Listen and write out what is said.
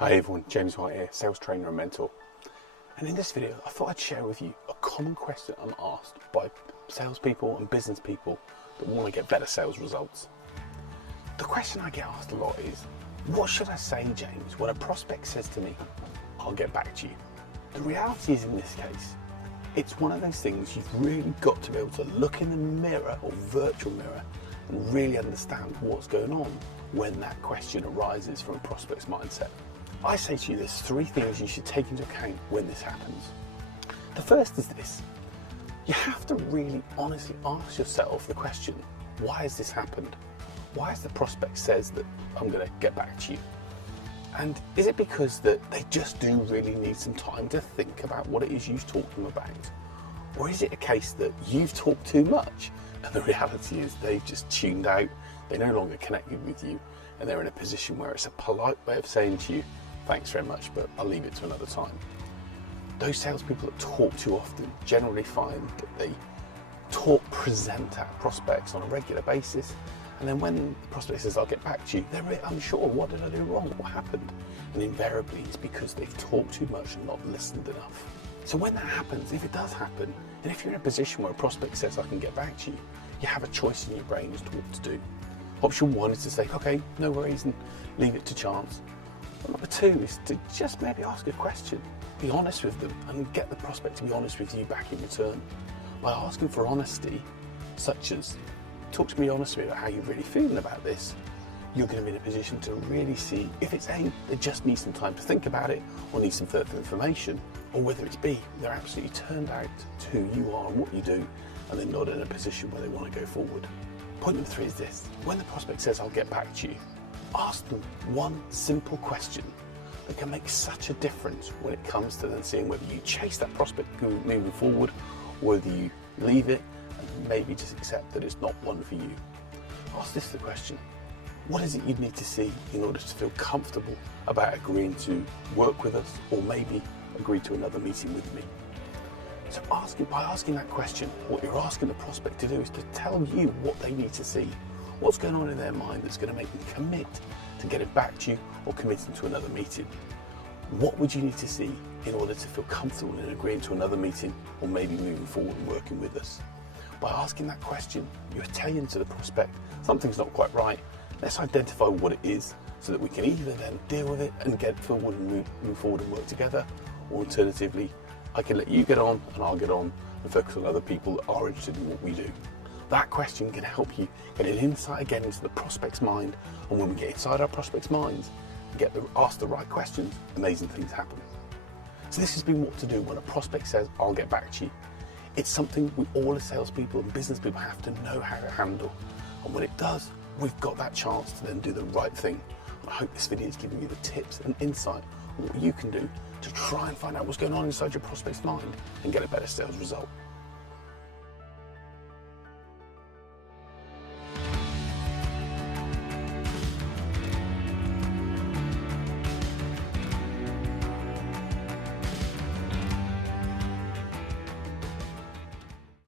Hi everyone, James White here, sales trainer and mentor. And in this video, I thought I'd share with you a common question I'm asked by salespeople and business people that want to get better sales results. The question I get asked a lot is, what should I say, James, when a prospect says to me, I'll get back to you? The reality is, in this case, it's one of those things you've really got to be able to look in the mirror or virtual mirror and really understand what's going on when that question arises from a prospect's mindset. I say to you, there's three things you should take into account when this happens. The first is this: you have to really honestly ask yourself the question, why has this happened? Why has the prospect says that I'm going to get back to you? And is it because that they just do really need some time to think about what it is you've talked to them about? Or is it a case that you've talked too much and the reality is they've just tuned out, they're no longer connected with you, and they're in a position where it's a polite way of saying to you, thanks very much, but I'll leave it to another time. Those salespeople that talk too often generally find that they present at prospects on a regular basis, and then when the prospect says, I'll get back to you, they're a bit unsure. What did I do wrong? What happened? And invariably, it's because they've talked too much and not listened enough. So when that happens, if it does happen, and if you're in a position where a prospect says, I can get back to you, you have a choice in your brain as to what to do. Option one is to say, okay, no worries, and leave it to chance. But number two is to just maybe ask a question. Be honest with them and get the prospect to be honest with you back in return. By asking for honesty, such as, talk to me honestly about how you're really feeling about this, you're going to be in a position to really see if it's A, they just need some time to think about it or need some further information, or whether it's B, they're absolutely turned out to who you are and what you do, and they're not in a position where they want to go forward. Point number three is this: when the prospect says, I'll get back to you, ask them one simple question that can make such a difference when it comes to then seeing whether you chase that prospect moving forward, or whether you leave it and maybe just accept that it's not one for you. Ask this the question: what is it you'd need to see in order to feel comfortable about agreeing to work with us, or maybe agree to another meeting with me? So by asking that question, what you're asking the prospect to do is to tell you what they need to see, what's going on in their mind that's going to make them commit to getting back to you or committing to another meeting. What would you need to see in order to feel comfortable in agreeing to another meeting or maybe moving forward and working with us? By asking that question, you're telling to the prospect, something's not quite right. Let's identify what it is so that we can either then deal with it and get forward and move forward and work together, or alternatively, I can let you get on and I'll get on and focus on other people that are interested in what we do. That question can help you get an insight again into the prospect's mind, and when we get inside our prospect's minds and ask the right questions, amazing things happen. So this has been what to do when a prospect says, I'll get back to you. It's something we all as salespeople and business people have to know how to handle, and when it does, we've got that chance to then do the right thing. I hope this video is giving you the tips and insight on what you can do to try and find out what's going on inside your prospect's mind and get a better sales result.